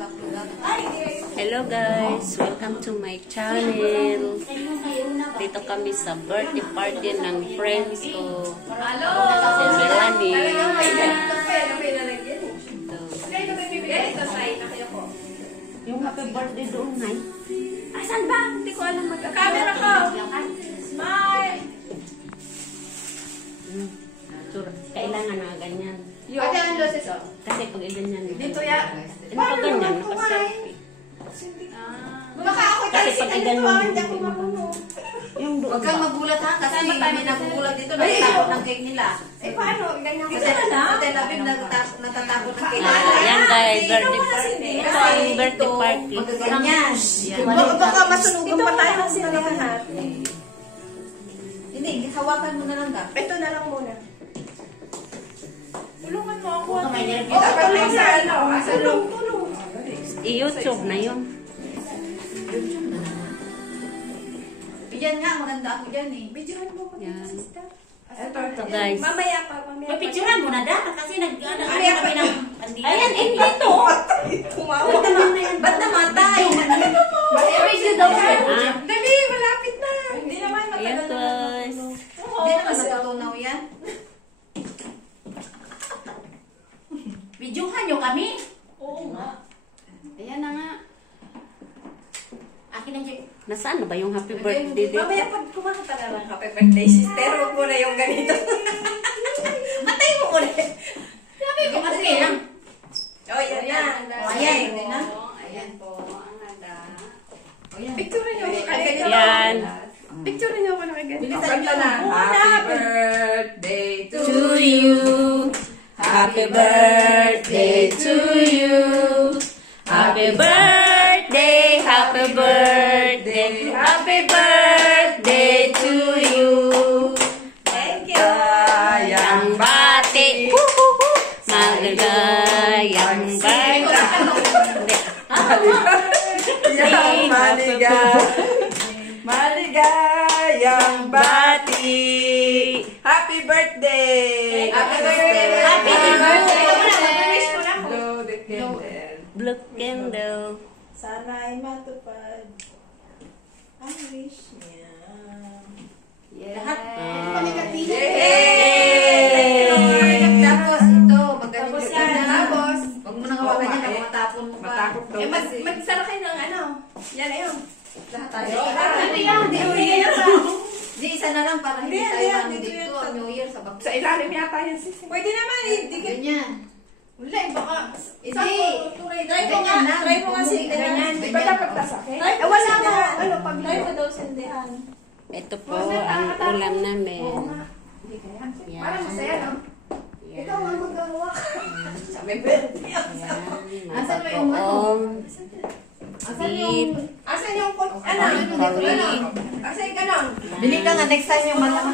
Hello guys, welcome to my channel. Dito kami sa birthday party ng friends ko. Si Melanie. Yung happy birthday doon na. Asan ba? Hindi ko alam magka-camera ko. Smile! Kailangan na ganyan. Ate, ang loses o? Kasi pag ganyan. Dito ya. Ano pa ganyan? Nakaselfie. Baka ako Kasi pag ganyan. Yung doon Huwag kang ba? magulat ha, kasi kami nagugulat dito, natatakot ng cake nila. Eh, paano? Ganyan ko Kasi na. Labib natatakot ng cake nila. Yan guys, birthday party. Ito ang birthday party. Magkaganyan. Baka masunugan pa tayo kasi lahat. Hindi, hawakan mo na lang ka. Ito na lang muna. Tulungan mo ako. Tulong sa ano? Tulong. I-YouTube na yun. Yan nga, maganda ako dyan eh. Bidyoan mo ko Yan. dito, sister. Ito guys. Mamaya pa. Pipicturan mo na dapat kasi nag-ano kami ng pandila. Ayan, hindi to. Ba't namatay? Video daw siya. Ah. Dali, malapit na. Hindi naman Ayan matagal na. guys. Hindi naman natutunaw yan. Videohan nyo kami. Oo nga. Ayan na nga. Akin na dyan. Nasaan na ba yung happy birthday dito? Mamaya pag kumakanta na lang happy birthday, sister. Huwag mo na yung ganito. Matay mo ulit. Sabi ko kasi lang. Oh, yan. Ayan. Ayan po. Ang handa. Ayan. Picture niyo ako kagad. Yan. Picture niyo ako kagad. Bilisan nyo na. Happy birthday To you. Happy birthday to you. Happy birthday, happy birthday, happy birthday to you. Thank you. Maligayang bati. Maligayang bati. Maligayang bati. Happy birthday! Happy birthday. Happy birthday. Wish mo na ako. Blow the candle. Blue candle. Sana ay matupad ang wish niya. Lahat. Yay! Tapos ito, magaling Tapos ka yan. na. Tapos, Huwag mo nang hawakan yan, baka matapon mo pa. Matakot daw kasi. magsara kayo ng ano. Yan, ayun. Lahat tayo. Ano yan? New Year. Di, isa na lang para hindi Hindi, tayo yan, ano dito dito. yan. New Year sa baksa. Sa ilalim yata yan, sisi. Pwede naman, hindi ka. Ganyan. Wala, baka. Hindi. Try mo nga. Try mo nga sindihan. Di ba dapat tasakit? Eh, wala mo. Ano, pag try mo daw sindihan. Ito po ang ulam namin. Hindi kaya. Yan. Parang masaya, no? Yan. Ikaw ang magawa. Sabi birthday. Asan mo yung ano? Asan yung, ano? curry. Asan yung ganon? Bili ka nga next time yung malaki.